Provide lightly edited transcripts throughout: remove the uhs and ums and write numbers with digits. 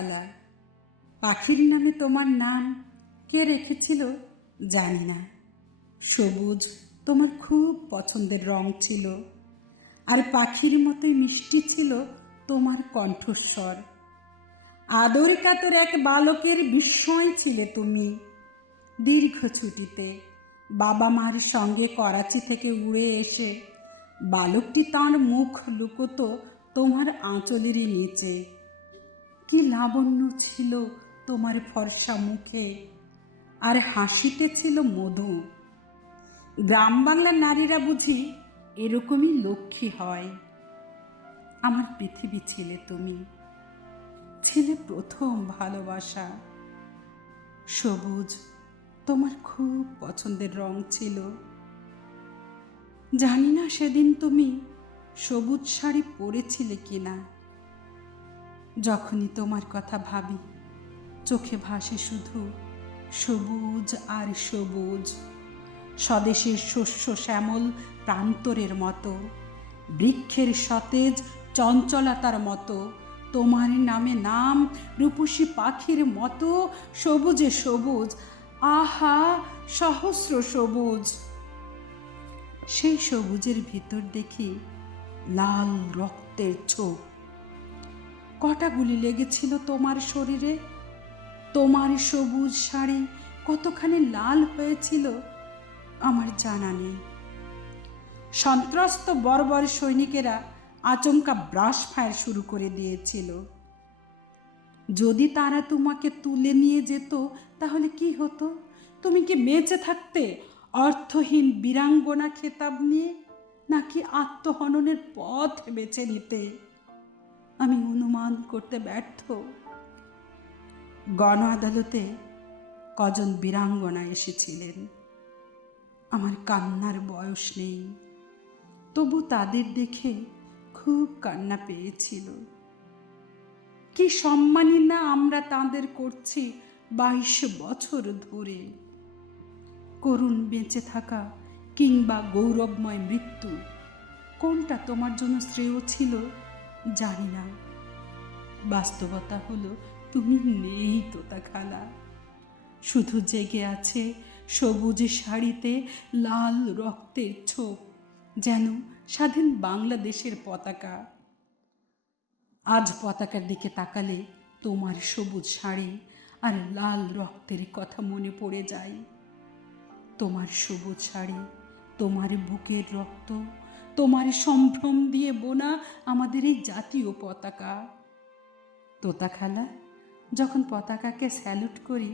খালা, পাখির নামে তোমার নাম কে রেখেছিল জানি না। সবুজ তোমার খুব পছন্দের রং ছিল, আর পাখির মতোই মিষ্টি ছিল তোমার কণ্ঠস্বর। আদর কাতর এক বালকের বিস্ময় ছিলে তুমি। দীর্ঘ ছুটিতে বাবা মার সঙ্গে করাচি থেকে উড়ে এসে বালকটি তাঁর মুখ লুকোতো তোমার আঁচলেরই নিচে। কি লাবণ্য ছিল তোমার ফর্সা মুখে, আর হাসিতে ছিল মধু। গ্রাম বাংলার নারীরা বুঝি এরকমই লক্ষ্মী হয়। আমার পৃথিবী ছিলে তুমি, ছিলে প্রথম ভালোবাসা। সবুজ তোমার খুব পছন্দের রং ছিল। জানি না সেদিন তুমি সবুজ শাড়ি পরেছিলে কিনা। যখনই তোমার কথা ভাবি চোখে ভাসে শুধু সবুজ আর সবুজ। স্বদেশের শস্য শ্যামল প্রান্তরের মতো, বৃক্ষের সতেজ চঞ্চলতার মতো, তোমার নামে নাম রূপসী পাখির মতো সবুজে সবুজ। আহা, সহস্র সবুজ। সেই সবুজের ভিতর দেখি লাল রক্তের ছোপ। কটা গুলি লেগেছিল তোমার শরীরে? তোমার সবুজ শাড়ি কতখানি লাল হয়েছিল আমার জানা নেই। সন্ত্রস্ত বর্বর সৈনিকেরা আচমকা ব্রাশ ফায়ার শুরু করে দিয়েছিল। যদি তারা তোমাকে তুলে নিয়ে যেত তাহলে কি হতো? তুমি কি বেঁচে থাকতে অর্থহীন বীরাঙ্গনা খেতাব নিয়ে, নাকি আত্মহননের পথ বেছে নিতে? আমি অনুমান করতে ব্যর্থ। গণ আদালতে কজন বীরাঙ্গনা এসেছিলেন। আমার কান্নার বয়স নেই, তবু তাদের দেখে খুব কান্না পেয়েছিল। কি সম্মানী না আমরা তাদের করছি 22 বছর ধরে। করুণ বেঁচে থাকা কিংবা গৌরবময় মৃত্যু, কোনটা তোমার জন্য শ্রেয় ছিল জানি না। বাস্তবতা হলো তুমি নেই তোতা খালা। শুধু জেগে আছে সবুজ শাড়িতে লাল রক্তের ছোপ, যেন স্বাধীন বাংলাদেশের পতাকা। আজ পতাকার দিকে তাকালে তোমার সবুজ শাড়ি আর লাল রক্তের কথা মনে পড়ে যায়। তোমার সবুজ শাড়ি, তোমার বুকের রক্ত, তোমার সম্ভ্রম দিয়ে বোনা আমাদের এই জাতীয় পতাকা। তোতা খালা, যখন পতাকাকে স্যালুট করি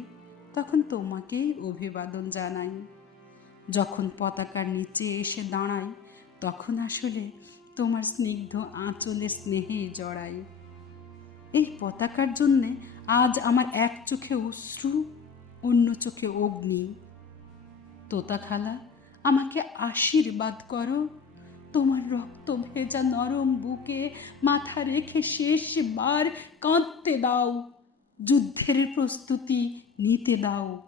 তখন তোমাকেই অভিবাদন জানাই। যখন পতাকার নিচে এসে দাঁড়াই তখন আসলে তোমার স্নিগ্ধ আঁচলে স্নেহেই জড়াই। এই পতাকার জন্যে আজ আমার এক চোখে অশ্রু, অন্য চোখে অগ্নি। তোতা খালা, আমাকে আশীর্বাদ করো। তোমার রক্ত ভেজা নরম বুকে মাথা রেখে শেষবার কাঁদতে দাও, যুদ্ধের প্রস্তুতি নিতে দাও।